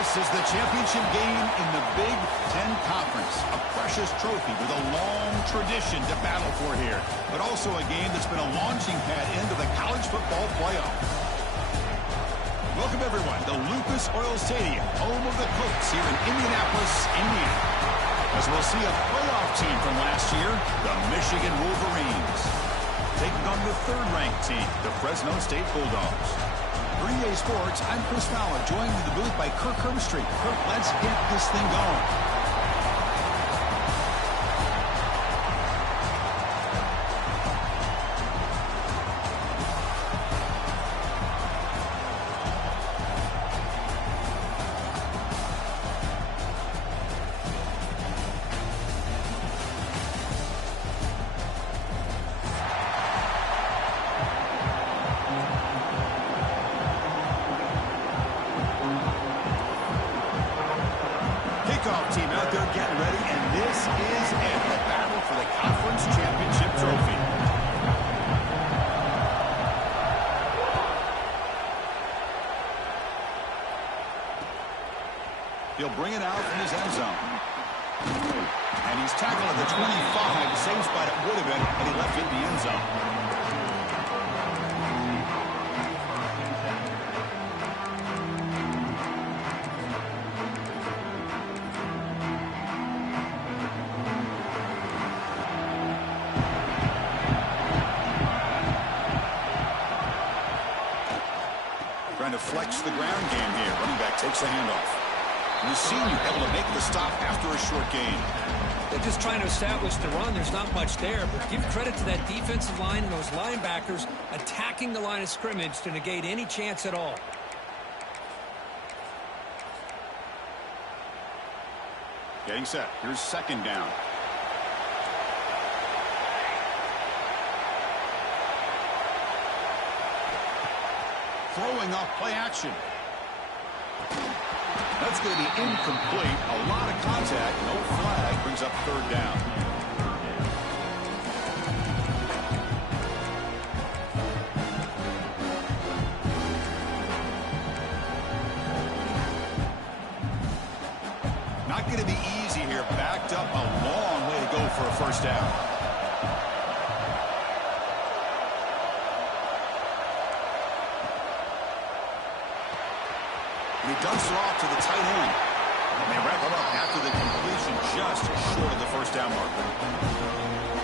This is the championship game in the Big Ten Conference. A precious trophy with a long tradition to battle for here. But also a game that's been a launching pad into the college football playoff. Welcome, everyone, to Lucas Oil Stadium, home of the Colts here in Indianapolis, Indiana. As we'll see a playoff team from last year, the Michigan Wolverines, taking on the third-ranked team, the Fresno State Bulldogs. For EA Sports, I'm Chris Fowler, joined in the booth by Kirk Herbstreit. Kirk, let's get this thing going. Kickoff team out there getting ready, and this is it, the battle for the conference championship trophy. He'll bring it out from his end zone. And he's tackled at the 25. Same spot it would have been had he left it in the end zone. Trying to flex the ground game here. Running back takes the handoff. And the senior able to make the stop after a short gain. They're just trying to establish the run. There's not much there, but give credit to that defensive line and those linebackers attacking the line of scrimmage to negate any chance at all. Getting set. Here's second down. Throwing off play action. That's going to be incomplete. A lot of contact. No flag. Brings up third down. Not going to be easy here. Backed up a long way to go for a first down. He dumps it off to the tight end. And they wrap it up after the completion just short of the first down marker.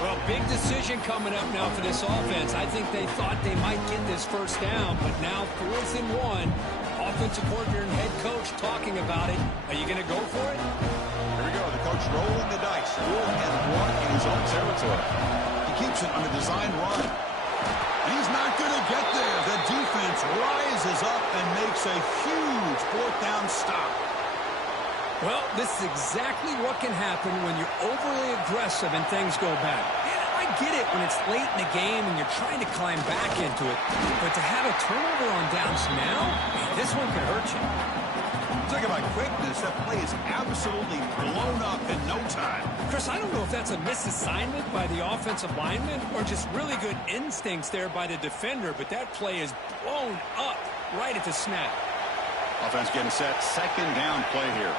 Well, big decision coming up now for this offense. I think they thought they might get this first down, but now 4th and 1. Offensive coordinator and head coach talking about it. Are you going to go for it? Here we go. The coach rolling the dice. 4th and 1 in his own territory. He keeps it on a design run. He's not going to get there. The defense rises up and makes a huge 4th down stop. Well, this is exactly what can happen when you're overly aggressive and things go bad. Yeah, I get it when it's late in the game and you're trying to climb back into it. But to have a turnover on downs now, this one could hurt you. Talk about quickness. That play is absolutely blown up in no time. Chris, I don't know if that's a misassignment by the offensive lineman or just really good instincts there by the defender, but that play is blown up right at the snap. Offense getting set. Second down play here.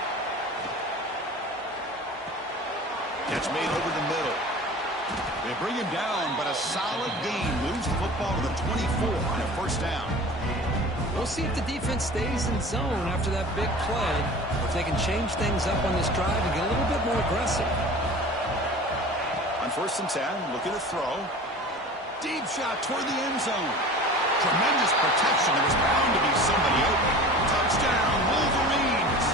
Catch made over the middle. They bring him down, but a solid gain moves the football to the 24 on a first down. We'll see if the defense stays in zone after that big play, or if they can change things up on this drive and get a little bit more aggressive. On 1st and 10, looking to throw. Deep shot toward the end zone. Tremendous protection. There was bound to be somebody open. Touchdown, Wolverines.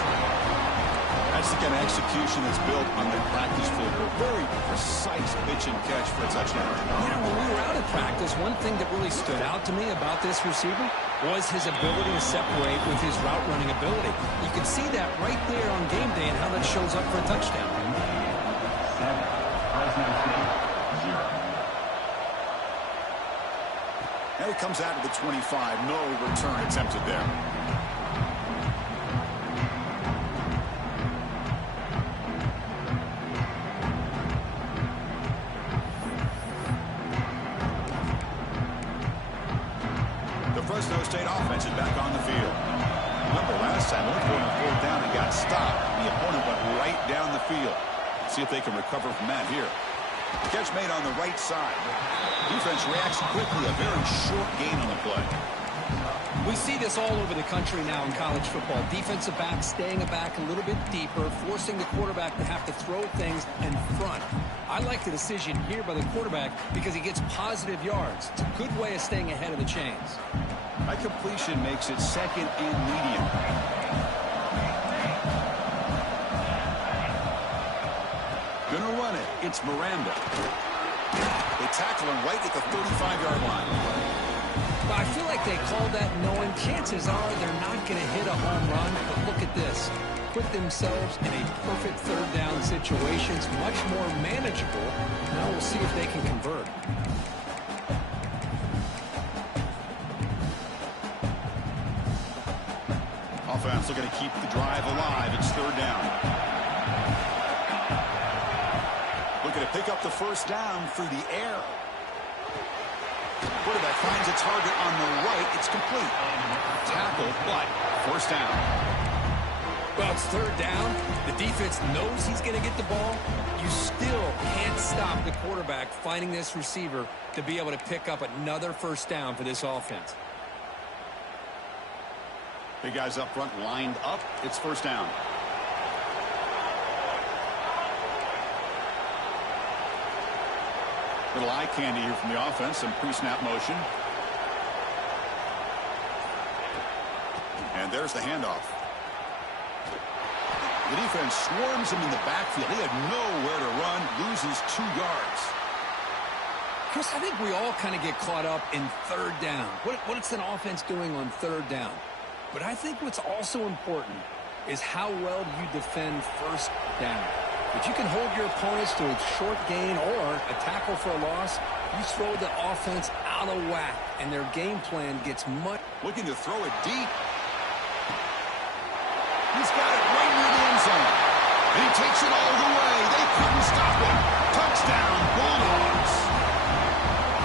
That's the kind of execution that's built on the practice field. A very precise pitch and catch for a touchdown. Yeah, when we were out at practice, one thing that really stood out to me about this receiver was his ability to separate with his route running ability. You can see that right there on game day and how that shows up for a touchdown. And it comes out to the 25. No return attempted there. The Fresno State offense is back on the field. Remember last time, only going on 4th down field. See if they can recover from that here. Catch made on the right side. Defense reacts quickly. A very short gain on the play. We see this all over the country now in college football. Defensive backs staying back a little bit deeper, forcing the quarterback to have to throw things in front. I like the decision here by the quarterback because he gets positive yards. It's a good way of staying ahead of the chains. That completion makes it second and medium. Gonna run it. It's Miranda. They tackle him right at the 35-yard line. Well, I feel like they called that knowing chances are they're not going to hit a home run. But look at this. Put themselves in a perfect third down situation. It's much more manageable. Now we'll see if they can convert. Offense looking to keep the drive alive. It's third down. Looking to pick up the first down through the air. Quarterback finds a target on the right. It's complete. Tackle, but first down. Well, it's third down. The defense knows he's going to get the ball. You still can't stop the quarterback finding this receiver to be able to pick up another first down for this offense. Big guys up front lined up. It's first down. Little eye candy here from the offense. Some pre-snap motion. And there's the handoff. The defense swarms him in the backfield. He had nowhere to run. Loses 2 yards. Chris, I think we all kind of get caught up in third down. What's an offense doing on third down? But I think what's also important is how well you defend first down. If you can hold your opponents to a short gain or a tackle for a loss, you throw the offense out of whack, and their game plan gets much. Looking to throw it deep. He's got it right near the end zone. And he takes it all the way. They couldn't stop him. Touchdown, Bulldogs.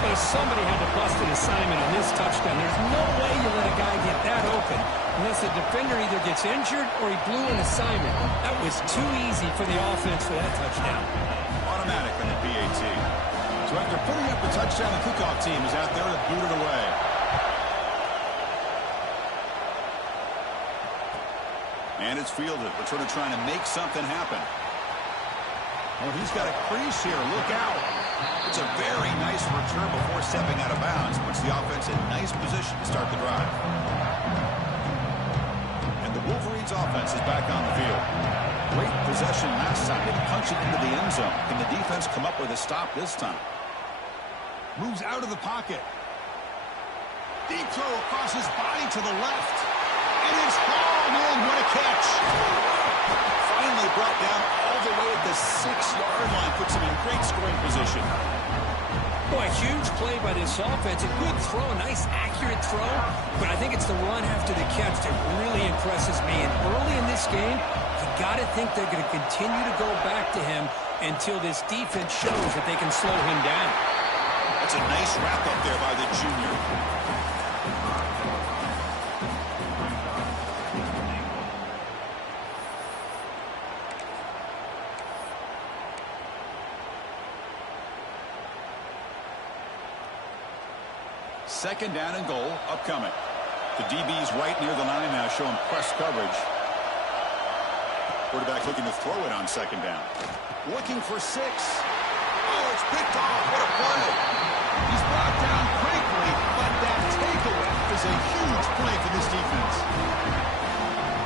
But somebody had to bust an assignment on this touchdown. There's no way you let a guy get that open unless the defender either gets injured or he blew an assignment. That was too easy for the offense for that touchdown. Automatic on the PAT. So after putting up the touchdown, the kickoff team is out there to boot it away. And it's fielded. We're sort of trying to make something happen. Oh, he's got a crease here. Look out. It's a very nice return before stepping out of bounds. Puts the offense in nice position to start the drive. And the Wolverines offense is back on the field. Great possession last time. They punch it into the end zone. Can the defense come up with a stop this time? Moves out of the pocket. Deep throw across his body to the left. And it's hauled in. What a catch. Finally brought down all the way at the 6-yard line. Puts him in great scoring position. Boy, huge play by this offense. A good throw, a nice accurate throw. But I think it's the run after the catch that really impresses me. And early in this game, you got to think they're going to continue to go back to him until this defense shows that they can slow him down. That's a nice wrap up there by the junior. Second down and goal upcoming. The DB's right near the line now, showing press coverage. Quarterback looking to throw it on second down. Looking for 6. Oh, it's picked off. What a play. He's brought down quickly, but that takeaway is a huge play for this defense.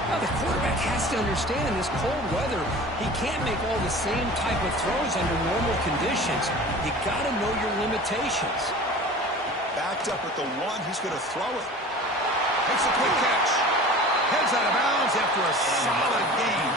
Now, the quarterback has to understand in this cold weather, he can't make all the same type of throws under normal conditions. You got to know your limitations. Backed up with the 1, he's going to throw it. Makes a quick catch. Heads out of bounds after a solid gain.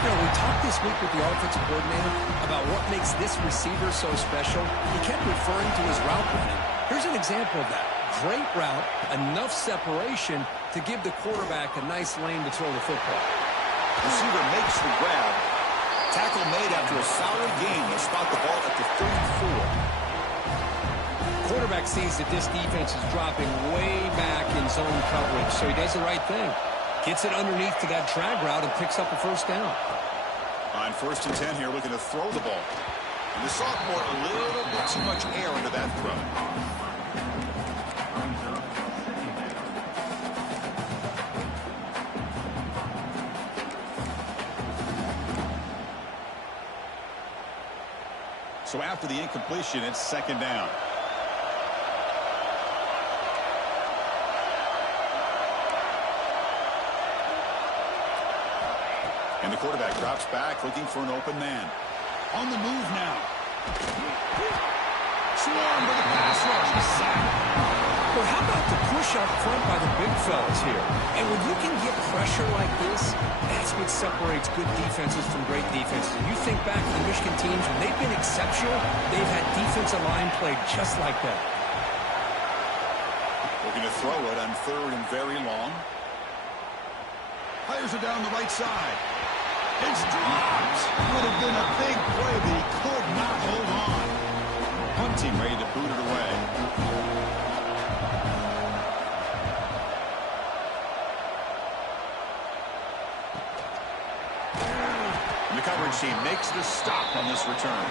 You know, we talked this week with the offensive coordinator about what makes this receiver so special. He kept referring to his route running. Here's an example of that. Great route, enough separation to give the quarterback a nice lane to throw the football. Receiver makes the grab. Tackle made after a solid gain. They spot the ball at the 34. Quarterback sees that this defense is dropping way back in zone coverage, so he does the right thing. Gets it underneath to that drag route and picks up a first down. On On 1st and 10 here, looking to throw the ball. And the sophomore, a little bit too much air into that throw. So after the incompletion, it's 2nd down. And the quarterback drops back, looking for an open man. On the move now. Swarmed with a pass rush. Well, how about the push up front by the big fellas here? And when you can get pressure like this, that's what separates good defenses from great defenses. And you think back to the Michigan teams, when they've been exceptional, they've had defensive line play just like that. Looking to throw it on 3rd and very long. Fires it down the right side. It's dropped. Would have been a big play, but he could not hold on. Punt team ready to boot it away. And the coverage team makes the stop on this return.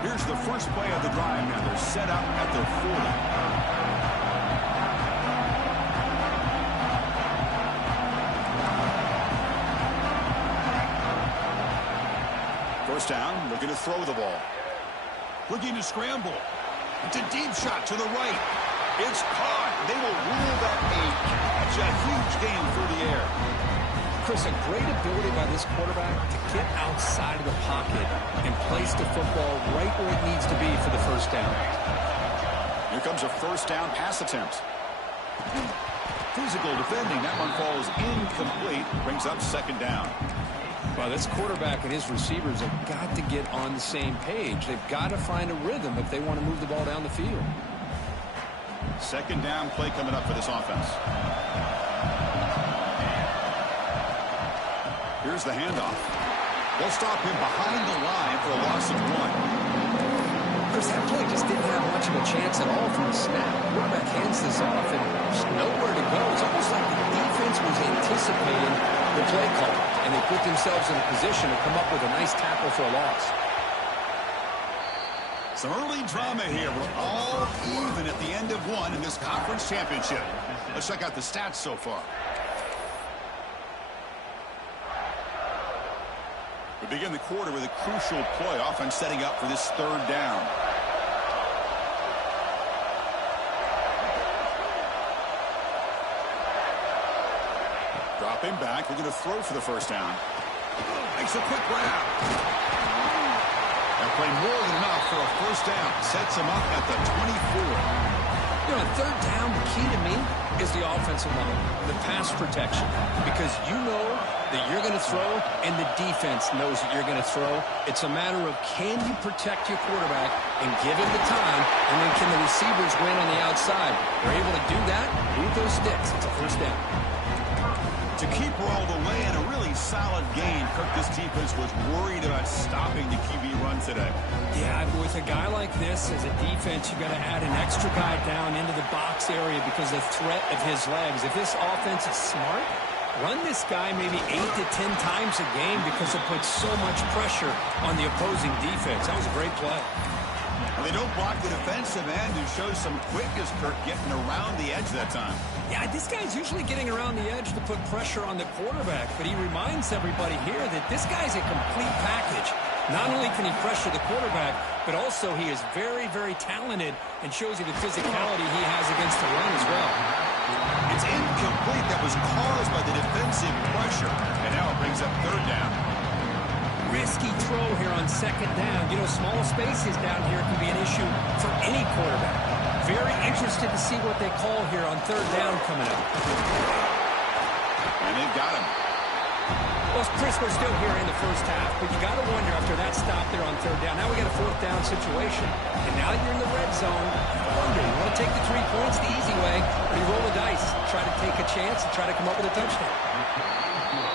Here's the first play of the drive now. They're set up at their 40. First down, looking to throw the ball. Looking to scramble. It's a deep shot to the right. It's caught. They will rule that a catch. A huge gain through the air. Chris, a great ability by this quarterback to get outside of the pocket and place the football right where it needs to be for the first down. Here comes a first down pass attempt. Physical defending. That one falls incomplete. Brings up 2nd down. Well, this quarterback and his receivers have got to get on the same page. They've got to find a rhythm if they want to move the ball down the field. 2nd down play coming up for this offense. Here's the handoff. They'll stop him behind the line for a loss of 1. Chris, that play just didn't have much of a chance at all from the snap. The quarterback hands this off and there's nowhere to go. It's almost like the defense was anticipating the play call, and they put themselves in a position to come up with a nice tackle for a loss. Some early drama here. We're all even at the end of 1 in this conference championship. Let's check out the stats so far. We begin the quarter with a crucial play, offense setting up for this 3rd down. Dropping back, looking to throw for the first down. Makes a quick grab. That play more than enough for a first down. Sets him up at the 24. You know, 3rd down, the key to me is the offensive line, the pass protection, because you know that you're going to throw and the defense knows that you're going to throw. It's a matter of can you protect your quarterback and give him the time, and then can the receivers win on the outside? They're able to do that, move those sticks. It's a first down. To keep her all the way in a really solid game, Kirk, this defense was worried about stopping the QB run today. Yeah, with a guy like this, as a defense, you've got to add an extra guy down into the box area because of the threat of his legs. If this offense is smart, run this guy maybe 8 to 10 times a game because it puts so much pressure on the opposing defense. That was a great play. Well, they don't block the defensive end, who shows some quickness, Kirk, getting around the edge that time. Yeah, this guy's usually getting around the edge to put pressure on the quarterback, but he reminds everybody here that this guy's a complete package. Not only can he pressure the quarterback, but also he is very, very talented and shows you the physicality he has against the run as well. It's incomplete. That was caused by the defensive pressure, and now it brings up 3rd down. Risky throw here on 2nd down. You know, small spaces down here can be an issue for any quarterback. Very interested to see what they call here on 3rd down coming up. And they've got him. Well, Chris, we're still here in the first half, but you got to wonder after that stop there on 3rd down. Now we got a 4th down situation, and now you're in the red zone. I wonder, you want to take the 3 points the easy way, or you roll the dice, try to take a chance and try to come up with a touchdown.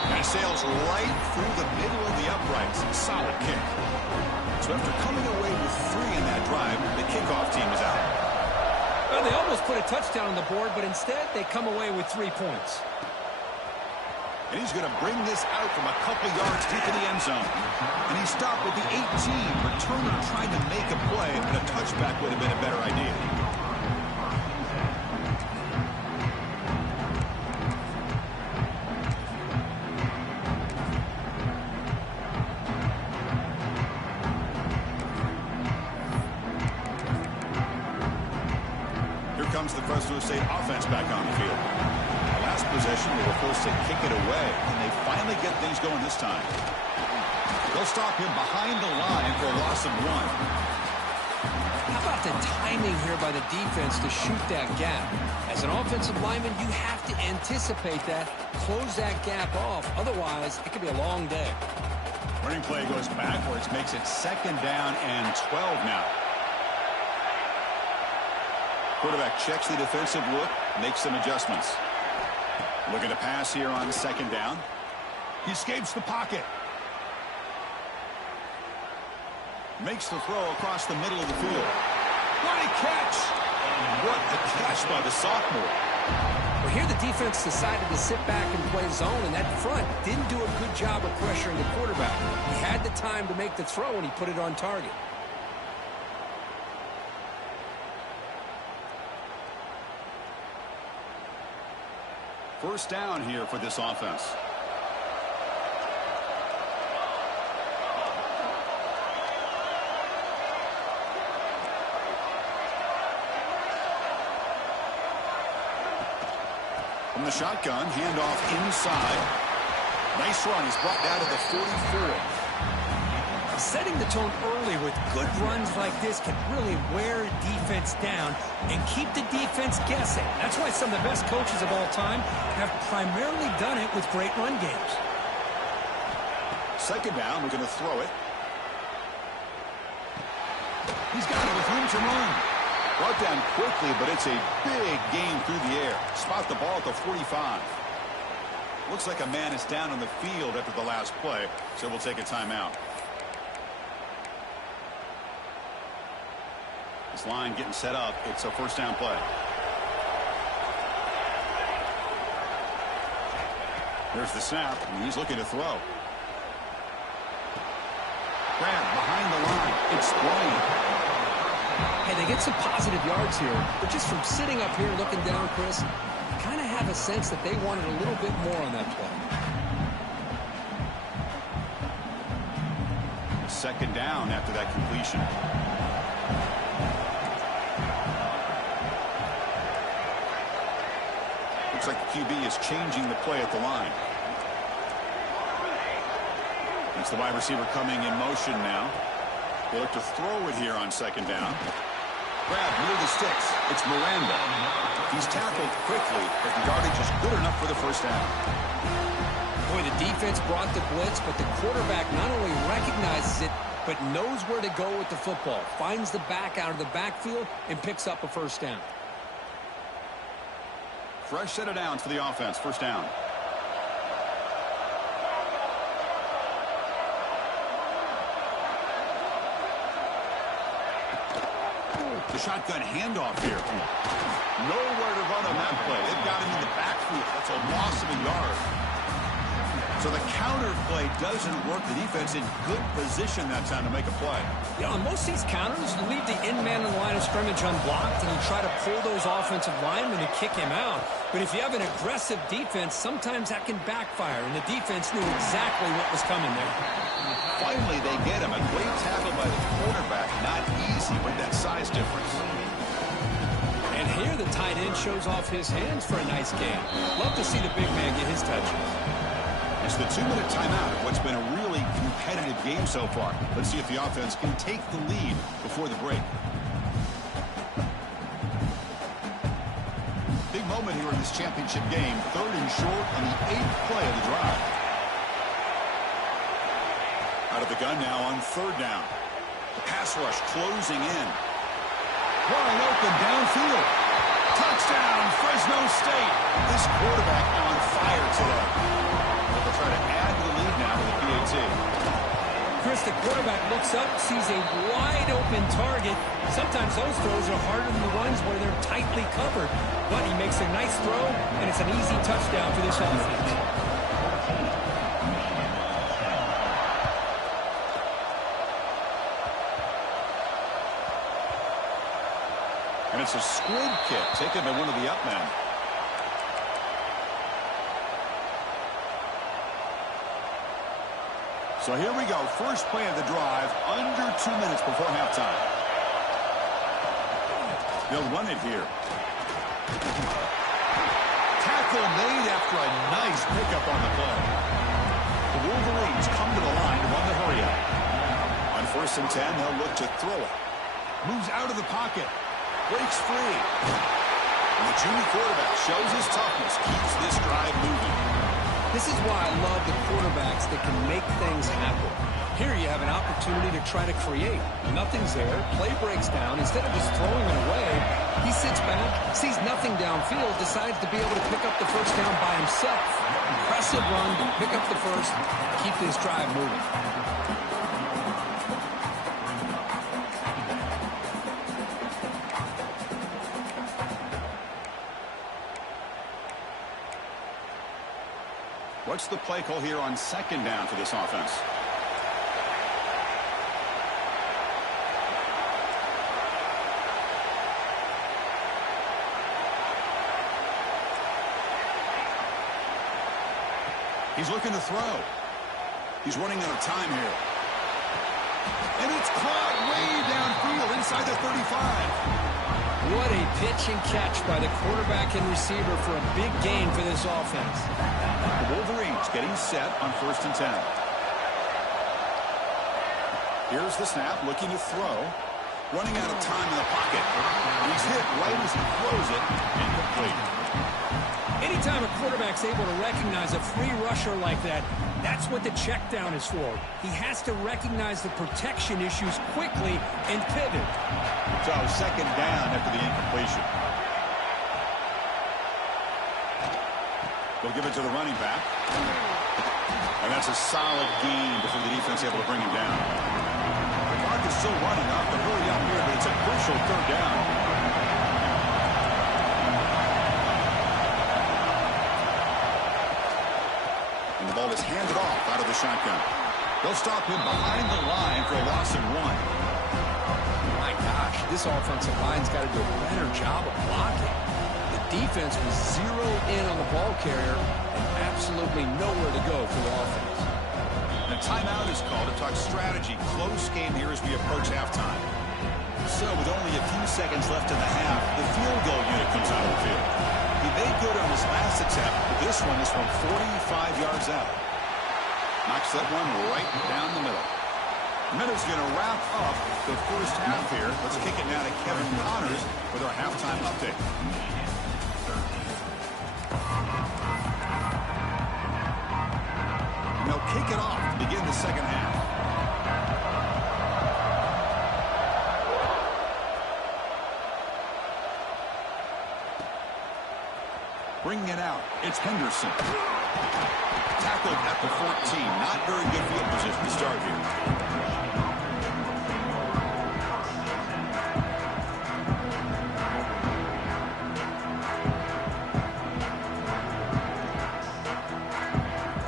He sails right through the middle of the uprights. Solid kick. So after coming away with 3 in that drive, the kickoff team is out. Well, they almost put a touchdown on the board, but instead they come away with 3 points. And he's going to bring this out from a couple yards deep in the end zone. And he stopped with the 18. Returner trying to make a play, but a touchback would have been a better idea. Here comes the Fresno State offense back on the field. Last possession, they were forced to kick it away, and they finally get things going this time. They'll stop him behind the line for a loss of 1. How about the timing here by the defense to shoot that gap? As an offensive lineman, you have to anticipate that, close that gap off. Otherwise, it could be a long day. Running play goes backwards, makes it 2nd down and 12 now. Quarterback checks the defensive look, makes some adjustments. Looking to pass here on 2nd down. He escapes the pocket. Makes the throw across the middle of the field. What a catch! What a catch by the sophomore. Well, here the defense decided to sit back and play zone, and that front didn't do a good job of pressuring the quarterback. He had the time to make the throw, and he put it on target. First down here for this offense. From the shotgun, handoff inside. Nice run. He's brought down to the 44. Setting the tone early with good runs like this can really wear a defense down and keep the defense guessing. That's why some of the best coaches of all time have primarily done it with great run games. 2nd down, we're going to throw it. He's got it with room to run. Brought down quickly, but it's a big gain through the air. Spot the ball at the 45. Looks like a man is down on the field after the last play, so we'll take a timeout. This line getting set up. It's a 1st down play. There's the snap, and he's looking to throw. Grab behind the line. It's Bryant. Hey, they get some positive yards here, but just from sitting up here looking down, Chris, I kind of have a sense that they wanted a little bit more on that play. 2nd down after that completion. Looks like the QB is changing the play at the line. It's the wide receiver coming in motion now. They look to throw it here on 2nd down. Grab near the sticks. It's Miranda. He's tackled quickly, but the yardage is good enough for the 1st down. Boy, the defense brought the blitz, but the quarterback not only recognizes it, but knows where to go with the football. Finds the back out of the backfield and picks up a 1st down. Fresh set of downs for the offense. 1st down. The shotgun handoff here. Nowhere to run on that play. They've got him in the backfield. That's a loss of a yard. So the counter play doesn't work. The defense in good position that time to make a play. Yeah, on most of these counters, you leave the in man in the line of scrimmage unblocked, and you try to pull those offensive linemen and kick him out. But if you have an aggressive defense, sometimes that can backfire, and the defense knew exactly what was coming there. Finally, they get him. A great tackle by the quarterback. Not easy with that size difference. And here the tight end shows off his hands for a nice game. Love to see the big man get his touches. It's the 2-minute timeout of what's been a really competitive game so far. Let's see if the offense can take the lead before the break. Big moment here in this championship game. 3rd and short on the 8th play of the drive. Out of the gun now on 3rd down. The pass rush closing in. Wide open downfield. Touchdown, Fresno State. This quarterback on fire today. They'll try to add to the lead now with the PAT. Chris, the quarterback looks up, sees a wide-open target. Sometimes those throws are harder than the ones where they're tightly covered. But he makes a nice throw, and it's an easy touchdown for this offense. And it's a squib kick taken by one of the up men. So here we go. First play of the drive, under 2 minutes before halftime. They'll run it here. Tackle made after a nice pickup on the play. The Wolverines come to the line to run the hurry up. On 1st and 10, they'll look to throw it. Moves out of the pocket. Breaks free. And the junior quarterback shows his toughness, keeps this drive moving. This is why I love the quarterbacks that can make things happen. Here you have an opportunity to try to create. Nothing's there. Play breaks down. Instead of just throwing it away, he sits back, sees nothing downfield, decides to be able to pick up the first down by himself. Impressive run, pick up the first, keep this drive moving. What's the play call here on 2nd down for this offense? He's looking to throw. He's running out of time here. And it's caught way downfield inside the 35. What a pitch and catch by the quarterback and receiver for a big gain for this offense. The Wolverines getting set on 1st and 10. Here's the snap, looking to throw. Running out of time in the pocket. He's hit right as he throws it, incomplete. Anytime a quarterback's able to recognize a free rusher like that, that's what the check down is for. He has to recognize the protection issues quickly and pivot. So 2nd down after the incompletion. They'll give it to the running back. And that's a solid gain before the defense able to bring him down. The clock is still running off the hurry up here, but it's a crucial 3rd down. And the ball is handed off out of the shotgun. They'll stop him behind the line for a loss of 1. My gosh, this offensive line's got to do a better job of blocking. The defense was zeroed in on the ball carrier and absolutely nowhere to go for the offense. The timeout is called to talk strategy. Close game here as we approach halftime. So with only a few seconds left in the half, the field goal unit comes out of the field. He made good on his last attempt, but this one is from 45 yards out. Knocks that one right down the middle. Minutes going to wrap up the first half here. Let's kick it now to Kevin Connors with our halftime update. And they'll kick it off to begin the second half. Bringing it out, it's Henderson. Tackled at the 14. Not very good field position to start here.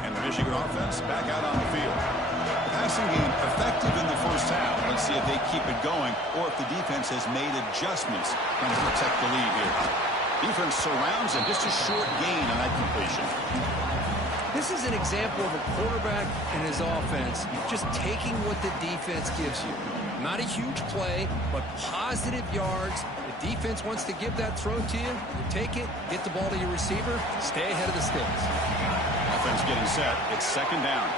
And the Michigan offense back out on the field. The passing game effective in the first half. Let's see if they keep it going or if the defense has made adjustments trying to protect the lead here. Defense surrounds him. Just a short gain on that completion. This is an example of a quarterback and his offense just taking what the defense gives you. Not a huge play, but positive yards. The defense wants to give that throw to you. You take it, get the ball to your receiver, stay ahead of the sticks. Offense getting set. It's 2nd down.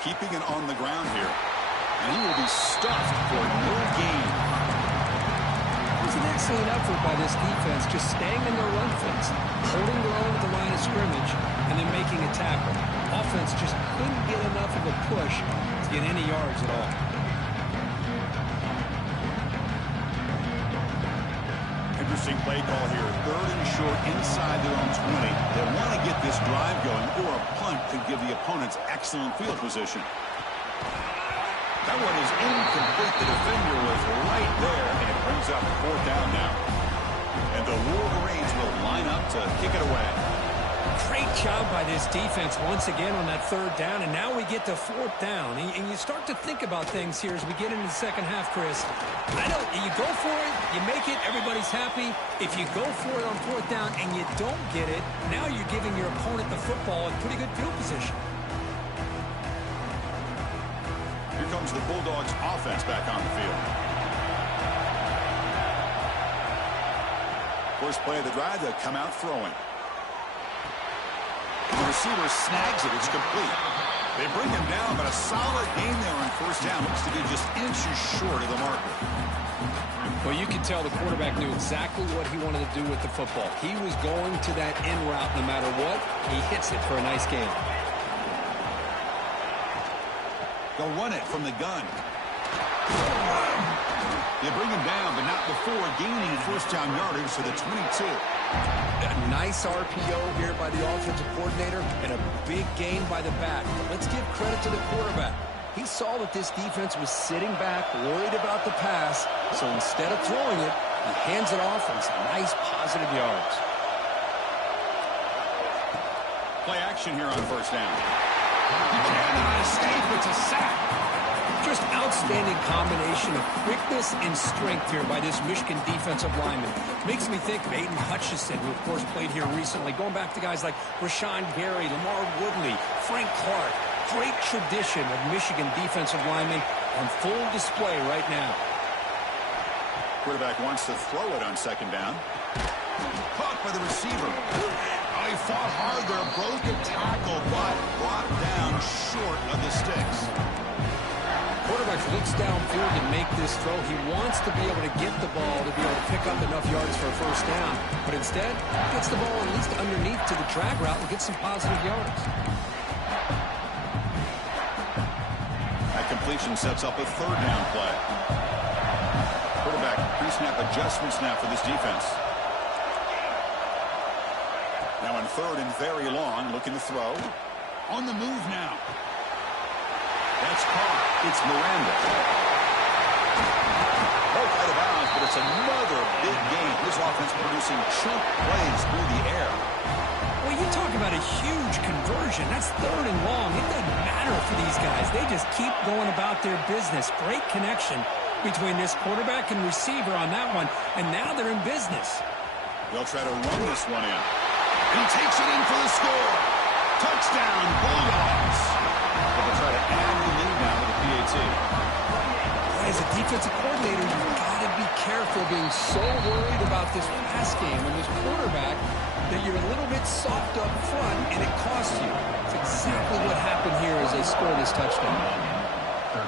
Keeping it on the ground here. And he will be stuffed for no gain. It was an excellent effort by this defense, just staying in their run fence, holding their own at the line of scrimmage, and then making a tackle. Offense just couldn't get enough of a push to get any yards at all. Henderson Interesting play call here. 3rd and short inside their own 20. They want to get this drive going, or a punt could give the opponents excellent field position. That one is incomplete. The defender was right there, and it brings up 4th down now. And the Wolverines will line up to kick it away. Great job by this defense once again on that 3rd down, and now we get to 4th down. And you start to think about things here as we get into the second half, Chris. I know you go for it, you make it, everybody's happy. If you go for it on 4th down and you don't get it, now you're giving your opponent the football in pretty good field position. Here comes the Bulldogs offense back on the field. First play of the drive, they'll come out throwing. The receiver snags it. It's complete. They bring him down, but a solid gain there on 1st down. Looks to be just inches short of the marker. Well, you can tell the quarterback knew exactly what he wanted to do with the football. He was going to that in route no matter what. He hits it for a nice gain. They'll run it from the gun. They bring him down, but not before gaining 1st down yardage to the 22. A nice RPO here by the offensive coordinator and a big gain by the back. But let's give credit to the quarterback. He saw that this defense was sitting back, worried about the pass, so instead of throwing it, he hands it off and some nice positive yards. Play action here on 1st down. He cannot escape. It's a sack. Just outstanding combination of quickness and strength here by this Michigan defensive lineman. Makes me think of Aiden Hutchinson, who, of course, played here recently. Going back to guys like Rashawn Gary, Lamar Woodley, Frank Clark. Great tradition of Michigan defensive linemen on full display right now. Quarterback wants to throw it on 2nd down. Caught by the receiver. Oh, he fought hard there. Broke a tackle, but brought down short of the sticks. Quarterback looks downfield to make this throw. He wants to be able to get the ball to be able to pick up enough yards for a 1st down. But instead, gets the ball at least underneath to the drag route and gets some positive yards. That completion sets up a 3rd down play. Quarterback pre-snap adjustment snap for this defense. Now on 3rd and very long, looking to throw. On the move now. That's caught. It's Miranda. Both out of bounds, but it's another big game. This offense producing chunk plays through the air. Well, you talk about a huge conversion. That's 3rd and long. It doesn't matter for these guys. They just keep going about their business. Great connection between this quarterback and receiver on that one, and now they're in business. They'll try to run this one in. He takes it in for the score. Touchdown, Bulldogs. They'll try to add the lead now with the PAT. As a defensive coordinator, you've got to be careful being so worried about this pass game and this quarterback that you're a little bit soft up front, and it costs you. It's exactly what happened here as they scored this touchdown. 13.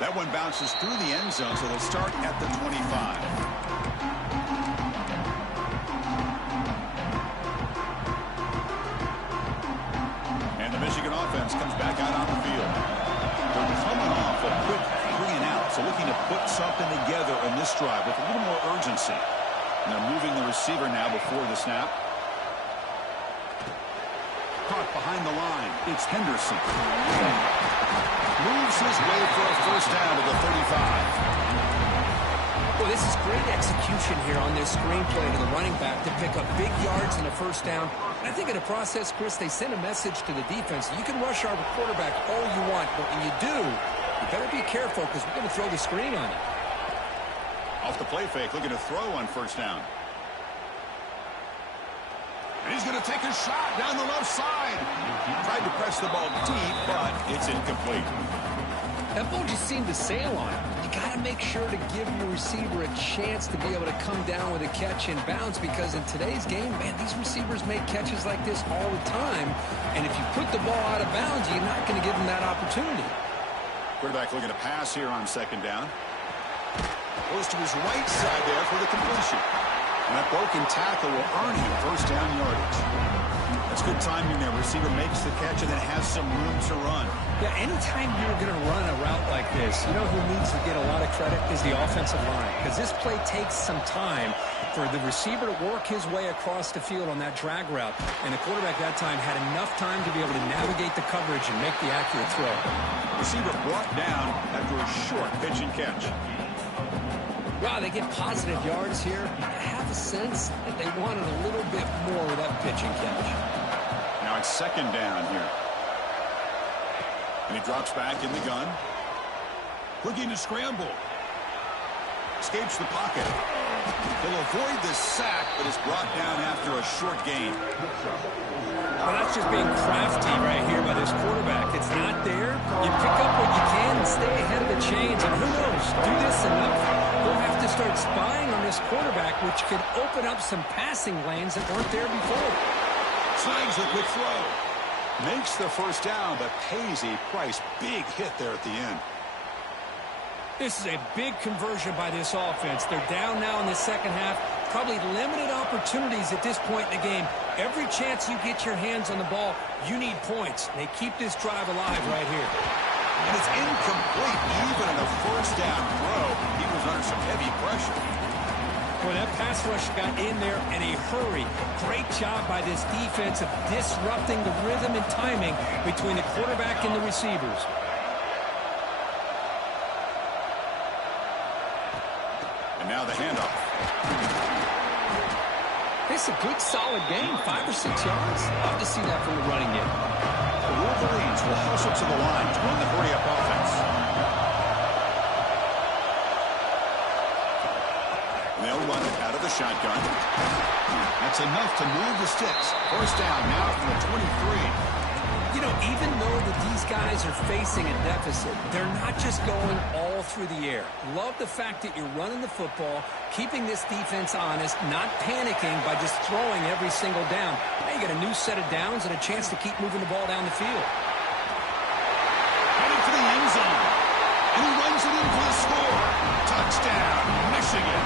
That one bounces through the end zone, so they'll start at the 25. Michigan offense comes back out on the field. They're coming off a quick 3 and out, so looking to put something together in this drive with a little more urgency. And they're moving the receiver now before the snap. Caught behind the line. It's Henderson. Moves his way for a 1st down to the 35. Well, this is great execution here on this screenplay to the running back to pick up big yards and a 1st down. And I think in the process, Chris, they send a message to the defense. You can rush our quarterback all you want, but when you do, you better be careful because we're going to throw the screen on you. Off the play fake, looking to throw on 1st down. And he's going to take a shot down the left side. Tried to press the ball deep, but it's incomplete. That ball just seemed to sail on him. You got to make sure to give your receiver a chance to be able to come down with a catch and bounce, because in today's game, man, these receivers make catches like this all the time. And if you put the ball out of bounds, you're not going to give them that opportunity. Quarterback looking to pass here on 2nd down. Goes to his right side there for the completion. And that broken tackle will earn him 1st down yardage. That's good timing there. Receiver makes the catch and then has some room to run. Yeah, anytime you're going to run a route like this, you know who needs to get a lot of credit is the offensive line. Because this play takes some time for the receiver to work his way across the field on that drag route. And the quarterback that time had enough time to be able to navigate the coverage and make the accurate throw. Receiver brought down after a short pitch and catch. Wow, they get positive yards here. I have a sense that they wanted a little bit more with that pitch and catch. Now it's second down here. And he drops back in the gun. Looking to scramble. Escapes the pocket. He'll avoid the sack, but is brought down after a short gain. Well, that's just being crafty right here by this quarterback. It's not there. You pick up what you can and stay ahead of the chains. And who knows, do this enough, we'll have to start spying on this quarterback, which could open up some passing lanes that weren't there before. Snags the quick throw. Makes the first down, but pays a price. Big hit there at the end. This is a big conversion by this offense. They're down now in the second half. Probably limited opportunities at this point in the game. Every chance you get your hands on the ball, you need points. They keep this drive alive right here. And it's incomplete. Even in a first down throw, he was under some heavy pressure. Well, that pass rush got in there in a hurry. Great job by this defense of disrupting the rhythm and timing between the quarterback and the receivers. And now the handoff. It's a good, solid game, 5 or 6 yards. Love to see that from the running game. The Wolverines will hustle to the line to run the hurry-up offense. And they'll run it out of the shotgun. That's enough to move the sticks. First down now from the 23. You know, even though that these guys are facing a deficit, they're not just going all through the air. Love the fact that you're running the football, keeping this defense honest, not panicking by just throwing every single down. Now you got a new set of downs and a chance to keep moving the ball down the field. Heading for the end zone. And he runs it in for the score. Touchdown, Michigan.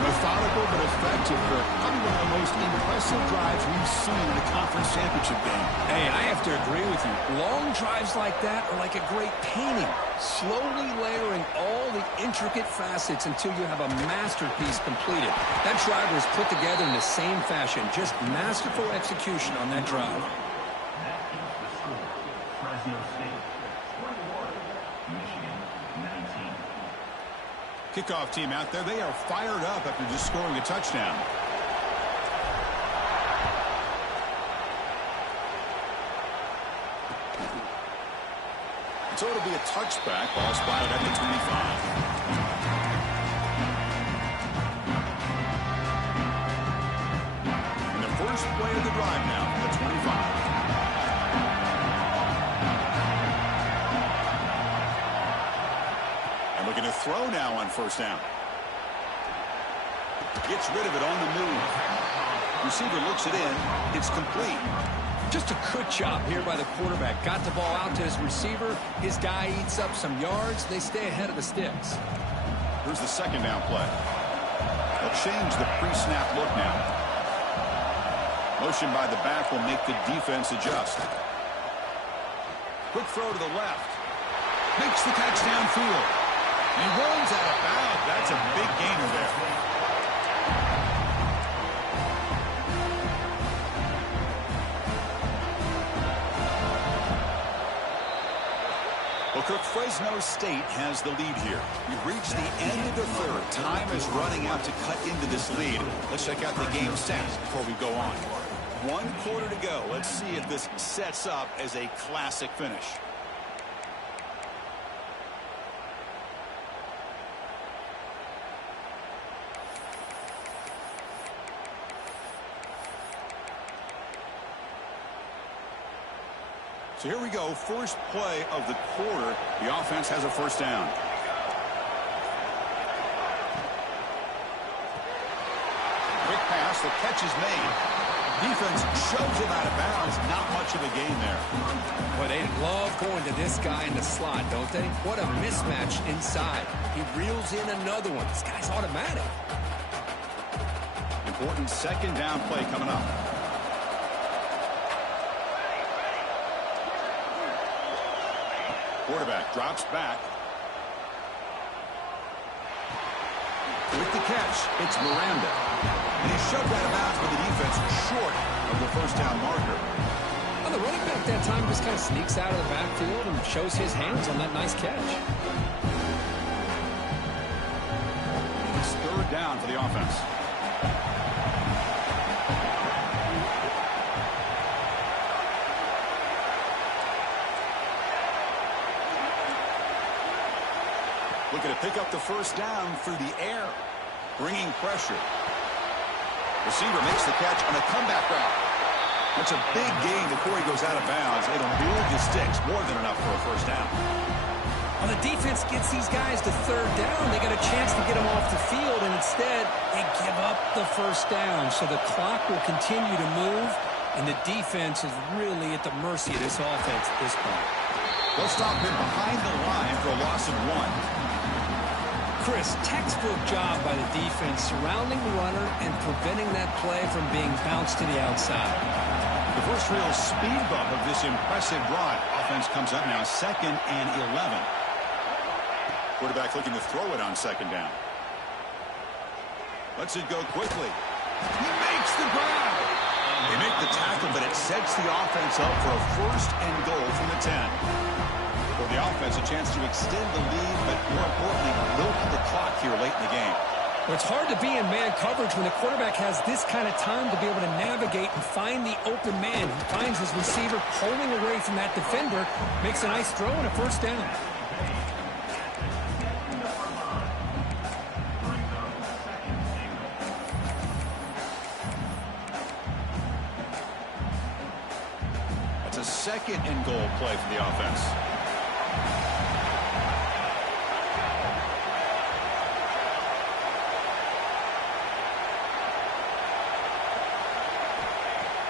Methodical but effective for probably one of the most impressive drives we've seen in a conference championship game. Hey, I have to agree with you. Long drives like that are like a great painting. Slowly layering all the intricate facets until you have a masterpiece completed. That drive was put together in the same fashion. Just masterful execution on that drive. Kickoff team out there, they are fired up after just scoring a touchdown. So it'll be a touchback, ball spotted at the 25. And the first play of the drive now, the 25. Looking to throw now on first down. Gets rid of it on the move. Receiver looks it in. It's complete. Just a good job here by the quarterback. Got the ball out to his receiver. His guy eats up some yards. They stay ahead of the sticks. Here's the second down play. They'll change the pre-snap look now. Motion by the back will make the defense adjust. Quick throw to the left. Makes the catch downfield. He runs out of bounds. That's a big gainer there. Well, Cook, Fresno State has the lead here. We've reached the end of the third. Time is running out to cut into this lead. Let's check out the game stats before we go on. 1 quarter to go. Let's see if this sets up as a classic finish. So here we go, first play of the quarter. The offense has a first down. Quick pass, the catch is made. Defense shoves him out of bounds. Not much of a gain there. But they love going to this guy in the slot, don't they? What a mismatch inside. He reels in another one. This guy's automatic. Important second down play coming up. quarterback drops back. With the catch, it's Miranda. And he's shoved out of bounds by the defense short of the first down marker. Well, the running back that time just kind of sneaks out of the backfield and shows his hands on that nice catch. It's third down for the offense. Looking to pick up the first down through the air. Bringing pressure. Receiver makes the catch on a comeback route. That's a big gain before he goes out of bounds. It'll move the sticks more than enough for a first down. When the defense gets these guys to third down, they got a chance to get them off the field, and instead they give up the first down. So the clock will continue to move, and the defense is really at the mercy of this offense at this point. They'll stop him behind the line for a loss of 1. Chris, textbook job by the defense surrounding the runner and preventing that play from being bounced to the outside. The first real speed bump of this impressive drive. Offense comes up now 2nd and 11. Quarterback looking to throw it on 2nd down. Lets it go quickly. He makes the grab. They make the tackle, but it sets the offense up for a 1st and goal from the 10. For the offense, a chance to extend the lead, but more importantly, milk the clock here late in the game. Well, it's hard to be in man coverage when the quarterback has this kind of time to be able to navigate and find the open man. He finds his receiver pulling away from that defender, makes a nice throw and a first down. That's a 2nd and goal play for the offense.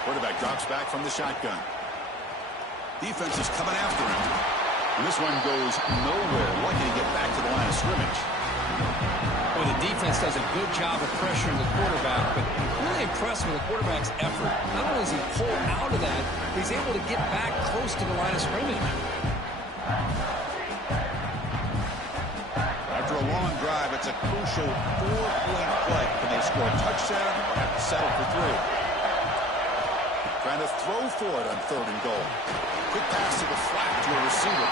Quarterback drops back from the shotgun. Defense is coming after him. And this one goes nowhere. Lucky to get back to the line of scrimmage. Well, the defense does a good job of pressuring the quarterback, but really impressed with the quarterback's effort. Not only does he pull out of that, but he's able to get back close to the line of scrimmage. After a long drive, it's a crucial 4-point play. Can they score a touchdown or have to settle for 3? Trying to throw for it on 3rd and goal. Quick pass to the flat to a receiver.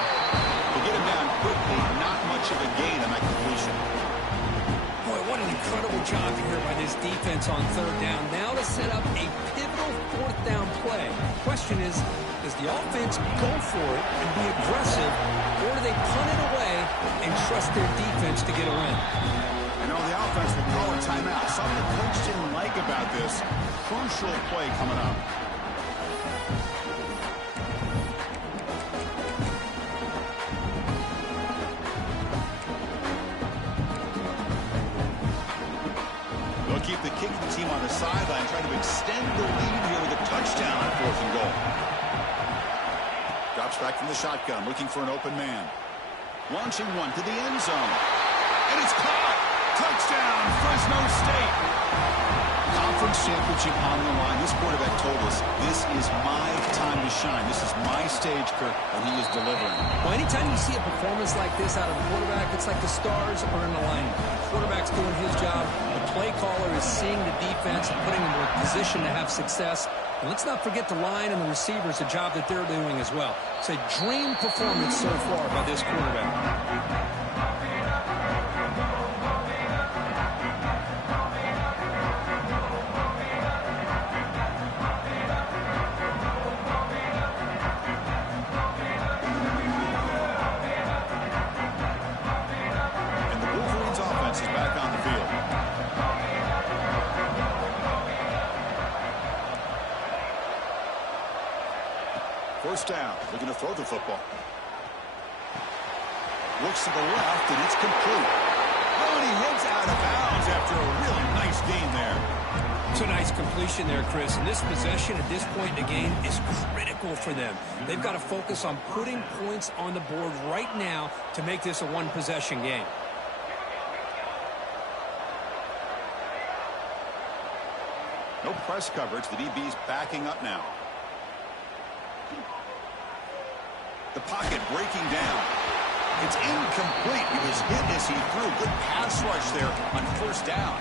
To get him down quickly, not much of a gain on that completion. Boy, what an incredible job here by this defense on 3rd down. Now to set up a pivotal 4th down play. The question is, does the offense go for it and be aggressive, or do they punt it away and trust their defense to get a win? I know the offense will call a timeout. Something the coach didn't like about this. Crucial play coming up. They'll keep the kicking team on the sideline, trying to extend the lead here with a touchdown on 4th and goal. Drops back from the shotgun, looking for an open man. Launching one to the end zone. And it's caught! Touchdown, Fresno State! Conference championship on the line. This quarterback told us, this is my time to shine. This is my stage, Kirk, and he is delivering. Well, anytime you see a performance like this out of a quarterback, it's like the stars are in alignment. The quarterback's doing his job. The play caller is seeing the defense and putting them in a position to have success. And let's not forget the line and the receivers, the job that they're doing as well. It's a dream performance so far by this quarterback. First down, looking to throw the football. Looks to the left, and it's complete. Oh, and he heads out of bounds after a really nice gain there. It's a nice completion there, Chris. And this possession at this point in the game is critical for them. They've got to focus on putting points on the board right now to make this a one-possession game. No press coverage. The DB's backing up now. The pocket breaking down. It's incomplete. He was hit as he threw. Good pass rush there on first down.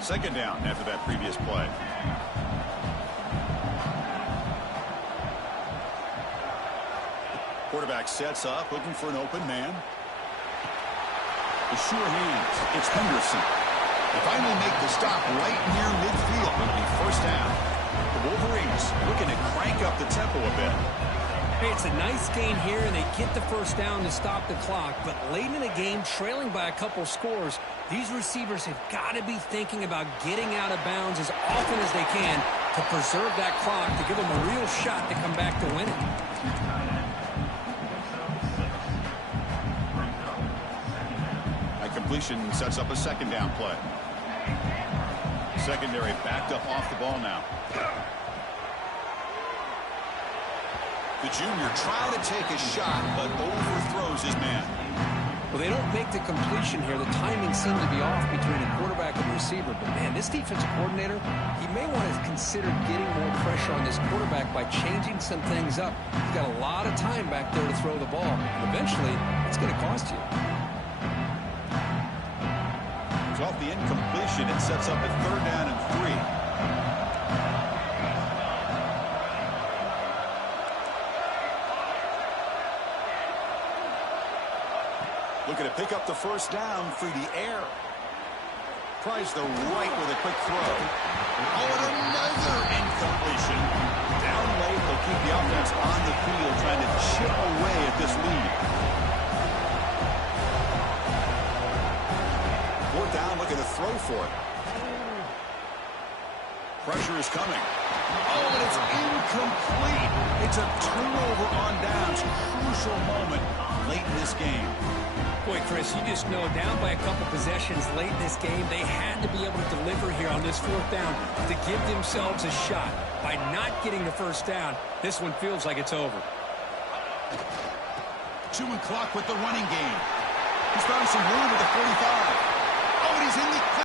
Second down after that previous play. Quarterback sets up, looking for an open man. The sure hands. It's Henderson. They finally make the stop right near midfield. It'll be first down. The Wolverines looking to crank up the tempo a bit. Hey, it's a nice gain here, and they get the first down to stop the clock. But late in the game, trailing by a couple scores, these receivers have got to be thinking about getting out of bounds as often as they can to preserve that clock, to give them a real shot to come back to win it. That completion sets up a second down play. Secondary backed up off the ball now. The junior trying to take a shot, but overthrows his man. Well, they don't make the completion here. The timing seemed to be off between the quarterback and the receiver. But, man, this defensive coordinator, he may want to consider getting more pressure on this quarterback by changing some things up. He's got a lot of time back there to throw the ball. And eventually, it's going to cost you. So off the incompletion, it sets up a third down and 3. Looking to pick up the first down through the air. Tries the right with a quick throw. Oh, and another incompletion. Down late, they'll keep the offense on the field, trying to chip away at this lead. Fourth down, looking to throw for it. Pressure is coming. Oh, and it's incomplete. It's a turnover on downs. Crucial moment late in this game. Boy, Chris, you just know down by a couple possessions late in this game, they had to be able to deliver here on this fourth down to give themselves a shot. By not getting the first down, this one feels like it's over. Chewing clock with the running game. He's found some room at the 45. Oh, and he's in the